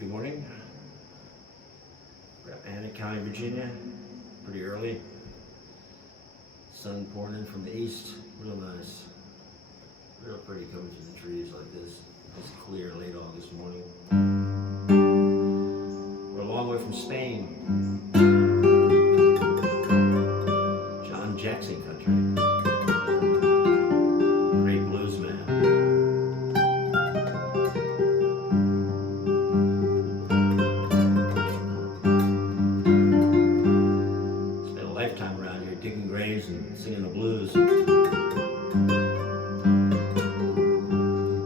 Good morning. Rappahannock County, Virginia. Pretty early. Sun pouring in from the east. Real nice. Real pretty coming through the trees like this. It's clear late August morning. We're a long way from Spain. John Jackson country. Great blues man. Lifetime around here, digging graves and singing the blues.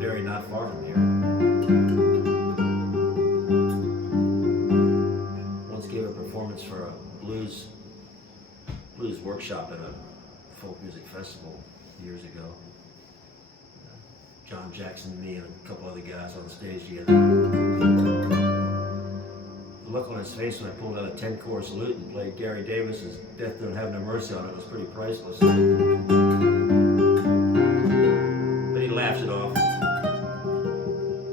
Buried not far from here. Once gave a performance for a blues workshop at a folk music festival years ago. John Jackson, me, and a couple other guys on stage together. The look on his face when I pulled out a 10-chorus lute and played Gary Davis's Death Don't Have No Mercy on it was pretty priceless. But he laughs it off.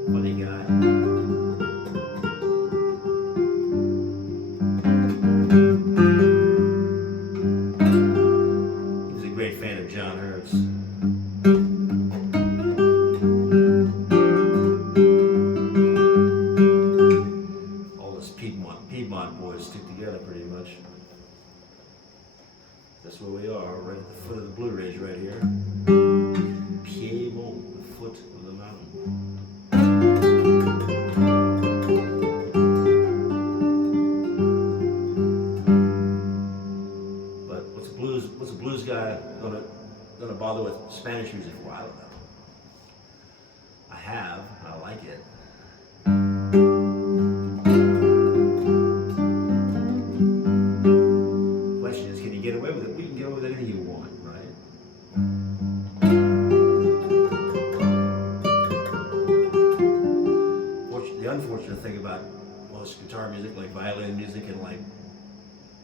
Funny guy. He was a great fan of John Hurt's. Piedmont boys stick together pretty much. That's where we are, right at the foot of the Blue Ridge right here. Piedmont, the foot of the mountain. But what's a blues guy gonna bother with Spanish music for? I don't know. I like it. Get away with it. We can get away with anything you want, right? The unfortunate thing about most guitar music, like violin music and like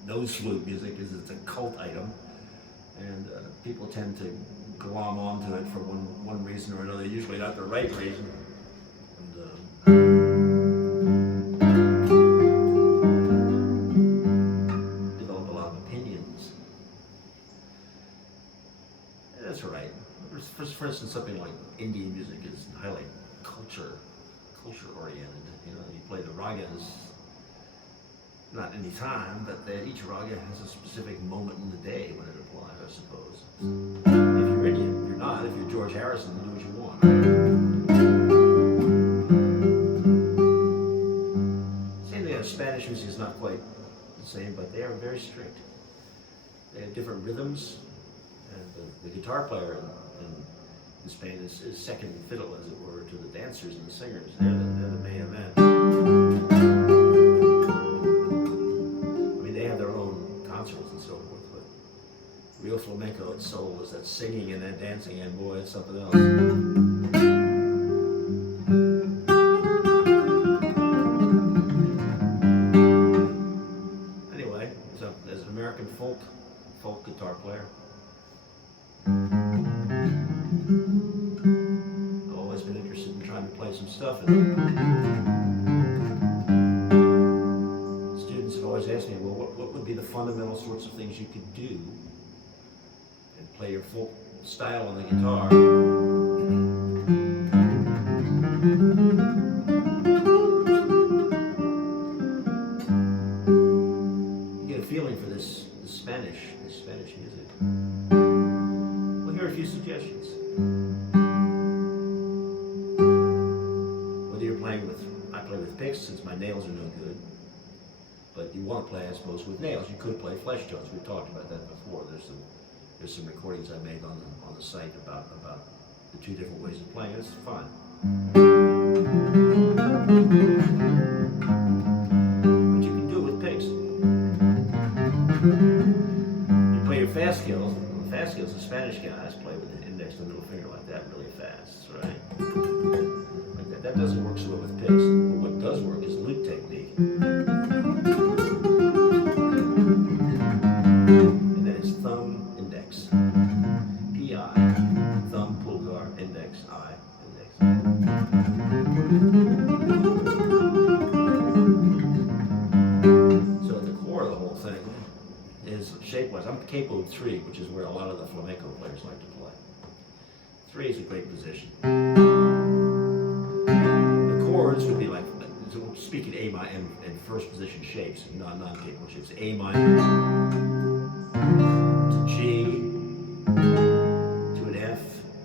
nose flute music, is it's a cult item, and people tend to glom onto it for one reason or another, usually not the right reason. That's right. For instance, something like Indian music is highly culture oriented. You know, you play the ragas, not any time, but each raga has a specific moment in the day when it applies, I suppose. If you're Indian, you're not. If you're George Harrison, do what you want. Same thing. Spanish music is not quite the same, but they are very strict. They have different rhythms. And the guitar player in Spain is second fiddle, as it were, to the dancers and the singers. They're the main event. I mean, they have their own concerts and so forth, but real flamenco and soul is that singing and that dancing, and boy, it's something else. Anyway, as an American folk guitar player, I've always been interested in trying to play some stuff, and students have always asked me, well, what would be the fundamental sorts of things you could do and play your folk style on the guitar? You get a feeling for this Spanish music. Here are a few suggestions. Whether you're playing I play with picks since my nails are no good, but you want to play, I suppose, with nails. You could play flesh tones. We've talked about that before. There's some recordings I made on the site about the two different ways of playing. It's fun. But you can do it with picks. You play your fast scales. Fast scales, the Spanish guys play with the index and the middle finger like that really fast, right? Like that. That doesn't work so well with picks. But what does work is lute technique. And then it's thumb, index, PI, thumb, pulgar, index, I, index. capo 3, which is where a lot of the flamenco players like to play. 3 is a great position. The chords would be like, speaking A minor and first position shapes, non-capo shapes. A minor to G to an F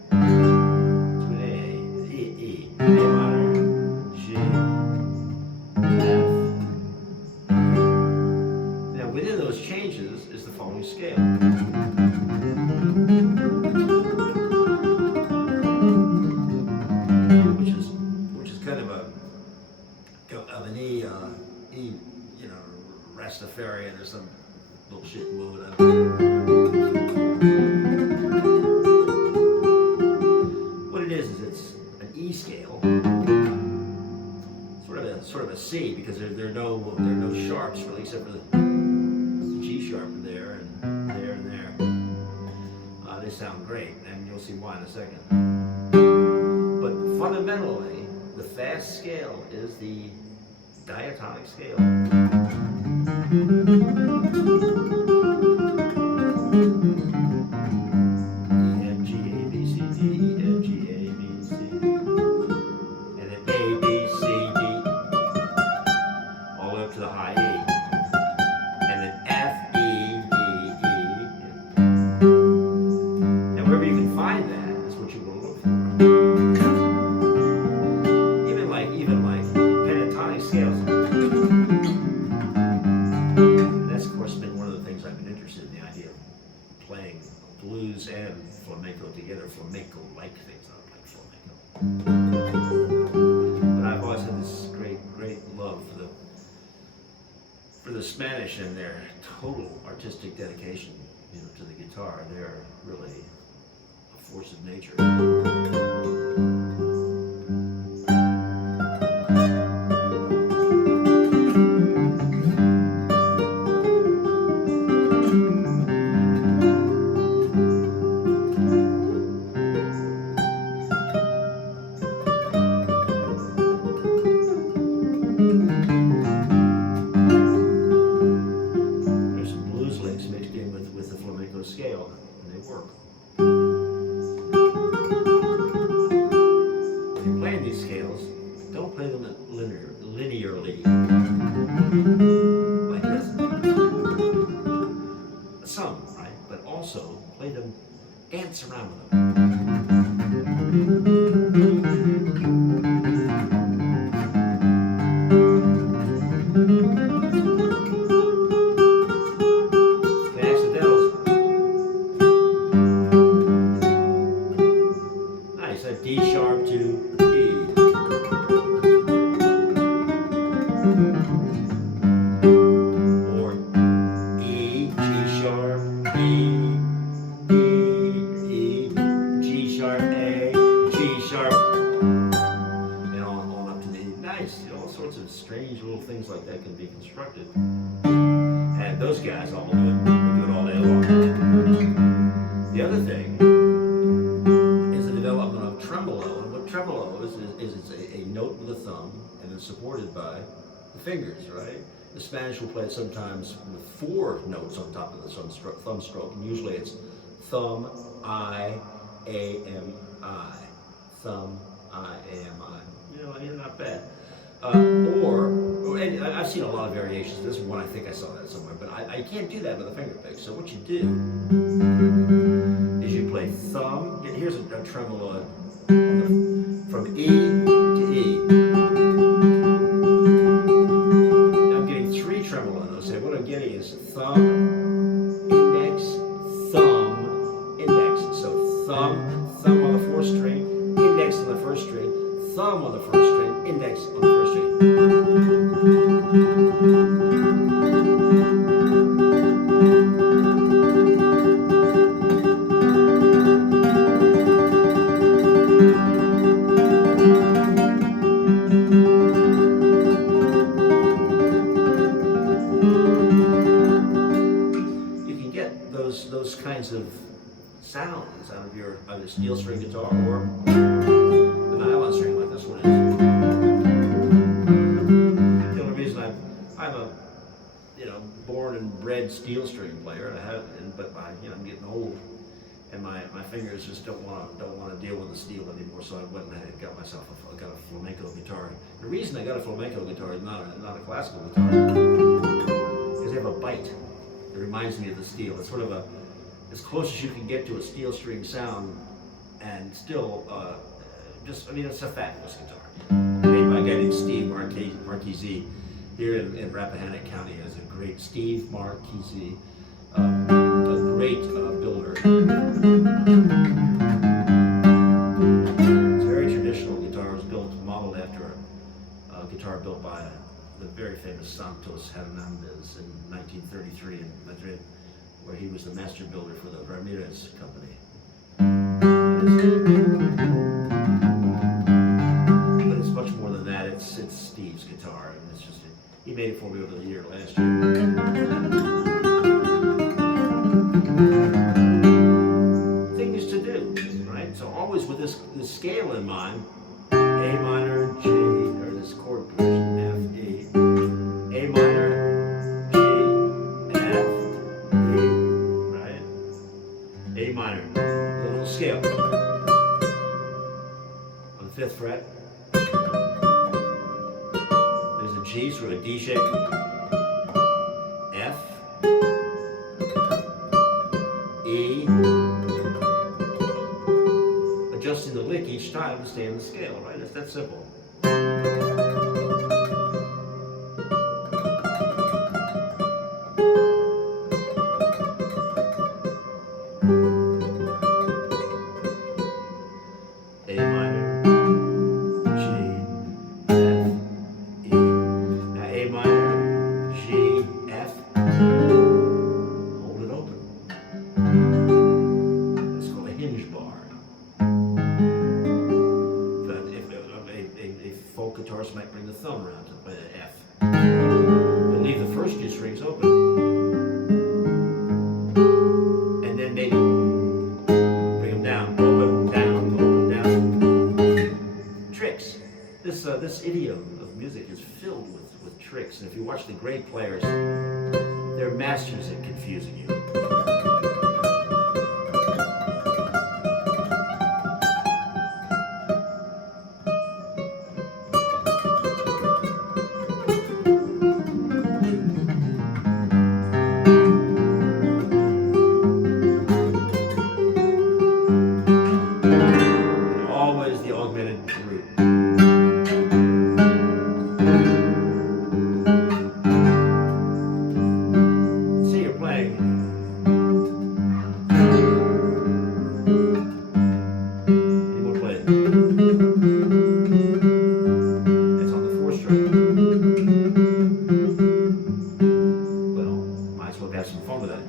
to an A, E, A minor, G, F. Now within those changes is the following scale. Which is kind of an E, Rastafarian or some bullshit move. What it is it's an E scale, sort of a C, because there are no sharps really, except for the G sharp there and there and there. They sound great, and you'll see why in a second. But fundamentally, the fast scale is the diatonic scale. E, F, G, A, B, C, D, E, F, G, A, B, C, D. And then A, B, C, D, all the way up to the high E. And then F, E, D, E. And wherever you can find that is what you will look for. Even like pentatonic scales. And that's of course been one of the things I've been interested in, the idea of playing blues and flamenco together, flamenco-like things, not like flamenco. But I've always had this great love for the Spanish and their total artistic dedication, to the guitar. They're really a force of nature. Scale, and they work. When you're playing these scales, don't play them linearly like this. Some, right? But also play them, dance around with them. D sharp to E. Or E, G sharp, E, G sharp, A, G sharp, and on up to the E. Nice, all sorts of strange little things like that can be constructed. And those guys all do it, they do it all day long. The other thing is the development of tremolo. And what tremolo is it's a note with a thumb and it's supported by the fingers, right? The Spanish will play it sometimes with 4 notes on top of the thumb stroke, and usually it's thumb, I, A, M, I. Thumb, I, A, M, I. You're not bad. And I've seen a lot of variations. This one, I think I saw that somewhere, but I can't do that with a finger pick. So what you do is you play thumb. Here's a tremolo from E to E. Now I'm getting 3 tremolo notes. And what I'm getting is thumb, index, thumb, index. So thumb on the 4th string, index on the 1st string, thumb on the 1st string, index on the 1st string. Those kinds of sounds out of your either steel string guitar or the nylon string like this one is. The only reason I'm born and bred steel string player. But I'm getting old, and my fingers just don't want to deal with the steel anymore. So I went and I got myself got a flamenco guitar. The reason I got a flamenco guitar is not a classical guitar, because they have a bite. It reminds me of the steel. It's sort of as close as you can get to a steel string sound, and still it's a fabulous guitar. Made by a guy named Steve Marquise here in Rappahannock County. Is a great Steve Marquise, a great builder. It's a very traditional guitar. It was modeled after a guitar built by the very famous Santos Hernandez in 1933 in Madrid, where he was the master builder for the Ramirez Company. But it's much more than that. It's Steve's guitar, and he made it for me over the year last year. Things to do, right? So always with this scale in mind: A minor, G, or this chord progression, F, E, A minor, G, F, E, right? A minor, a little scale. On the 5th fret, there's a G through a D shape, F, E, adjusting the lick each time to stay in the scale, right? It's that simple. A minor, G, F, E. Now A minor, G, F. Hold it open. It's called a hinge bar. A folk guitarist might bring the thumb around to play the F. They'll leave the first 2 strings open, and then maybe bring them down, open, down. Tricks. This idiom of music is filled with tricks, and if you watch the great players, they're masters at confusing you. Always the augmented root. See, you're playing. You want to play it. It's on the 4th string. Well, might as well have some fun with that.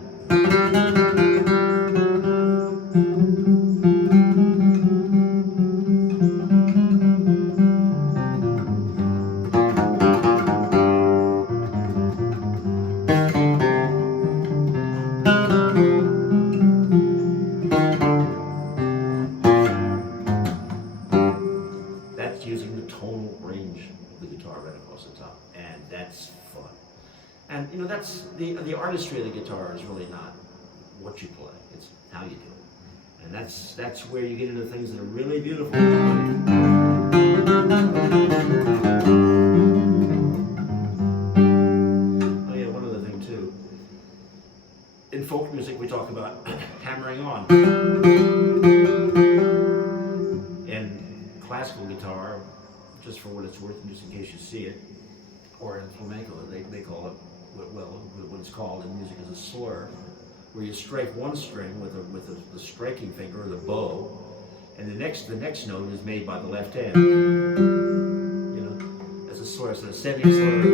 Using the tonal range of the guitar right across the top, and that's fun. And that's the artistry of the guitar is really not what you play; it's how you do it. And that's where you get into things that are really beautiful. Oh yeah, one other thing too. In folk music, we talk about hammering on. Classical guitar, just for what it's worth, just in case you see it, or in flamenco, they call it, what it's called in music is a slur, where you strike one string with the striking finger or the bow, and the next note is made by the left hand. As a slur, it's an ascending slur.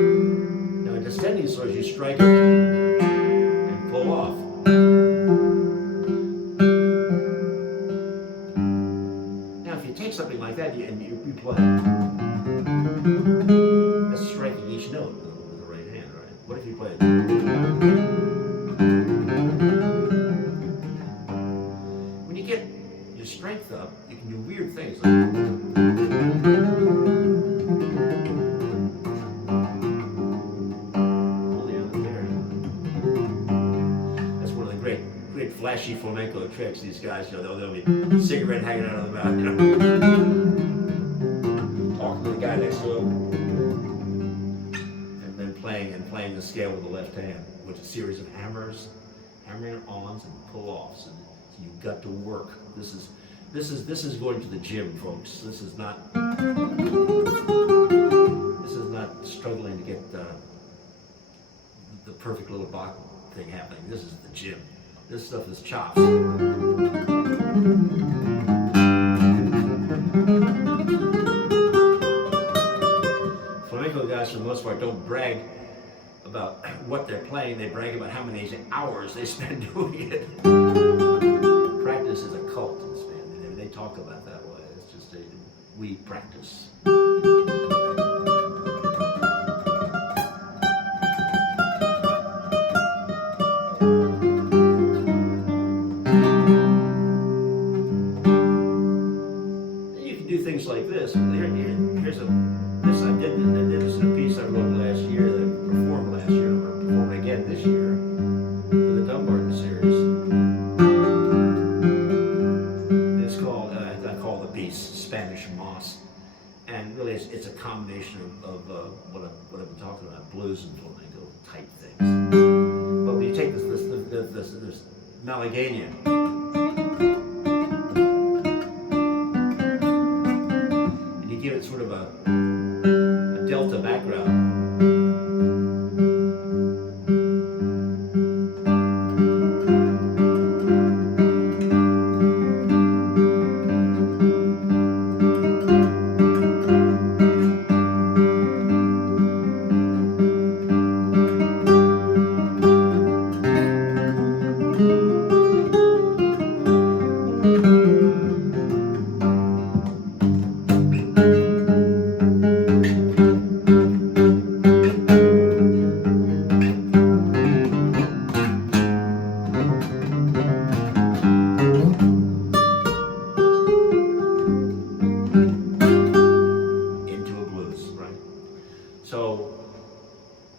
Now in descending slurs, you strike it and pull off. Take something like that and you play. That's striking each note with the right hand, right? What if you play it? When you get your strength up, you can do weird things. Hold the other there. flashy flamenco tricks. These guys, they'll be cigarette hanging out of the mouth, talking to the guy next to him, and then playing the scale with the left hand, which is a series of hammering ons and pull-offs, and so you've got to work. This is going to the gym, folks. This is not struggling to get the perfect little box thing happening. This is the gym. This stuff is chops. Flamenco guys, for the most part, don't brag about what they're playing. They brag about how many hours they spend doing it. Practice is a cult in Spain. They talk about that way. It's just we practice. Things like this. I did this in a piece I wrote last year, that I performed last year. I'm performing again this year for the Dumbarton series. It's called, I call the piece Spanish Moss, and really it's a combination of what I've been talking about, blues and flamenco type things. But when you take this Malagueña. Give it sort of a delta background. So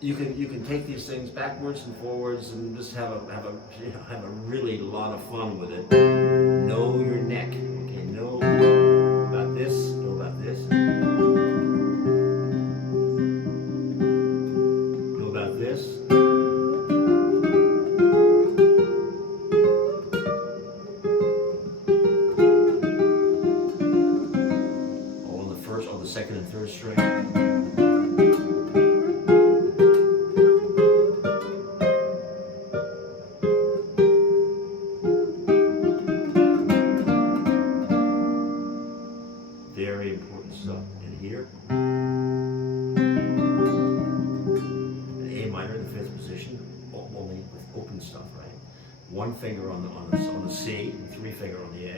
you can take these things backwards and forwards and just have a really lot of fun with it. Know your neck. Okay, know about this. Know about this. Know about this. All on the first, on the second and third string. Very important stuff in here. An A minor in the fifth position, only with open stuff, right? One finger on the C, and three finger on the A.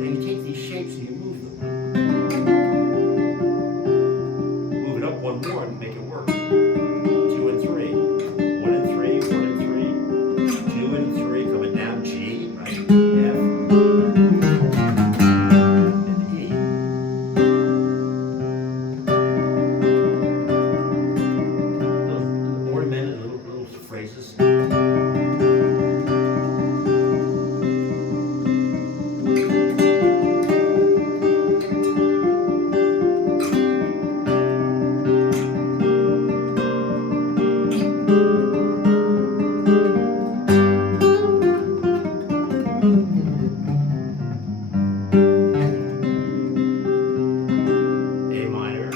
Then you take these shapes and you move them. Move it up one more and make it work. 2 and 3, 1 and 3, 1 and 3, 2 and 3, coming down G, right? F. Phrases. A minor,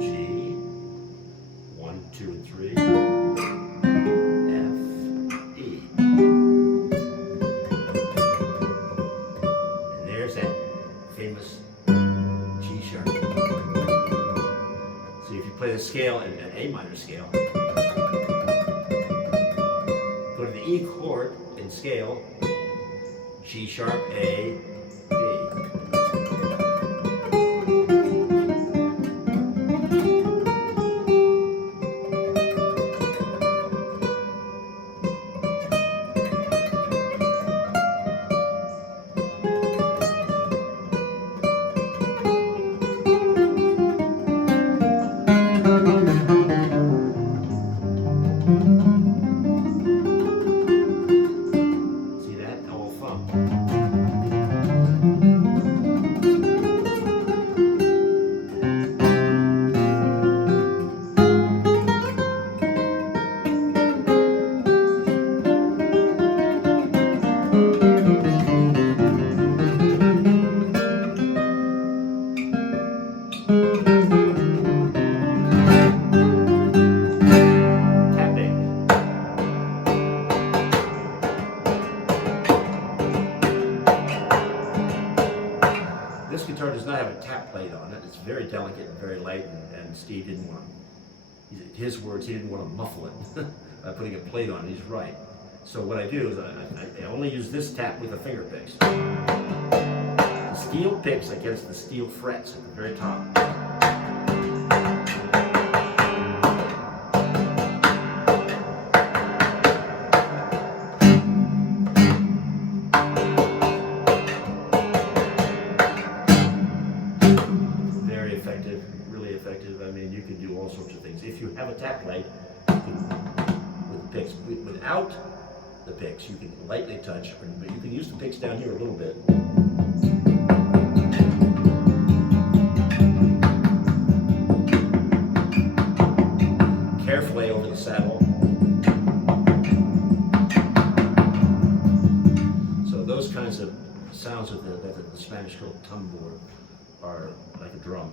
G, 1, 2, and 3. Famous G sharp. So if you play the scale, an A minor scale, go to the E chord in scale, G sharp, A, B. guitar does not have a tap plate on it. It's very delicate and very light, and Steve didn't want, his words, he didn't want to muffle it by putting a plate on it. He's right. So what I do is I only use this tap with the finger picks. The steel picks against the steel frets at the very top. Very effective, really effective. I mean, you can do all sorts of things. If you have a tap plate, you can, with picks, without the picks, you can lightly touch, but you can use the picks down here a little bit. Carefully over the saddle. So those kinds of sounds of the Spanish called tambor are like a drum.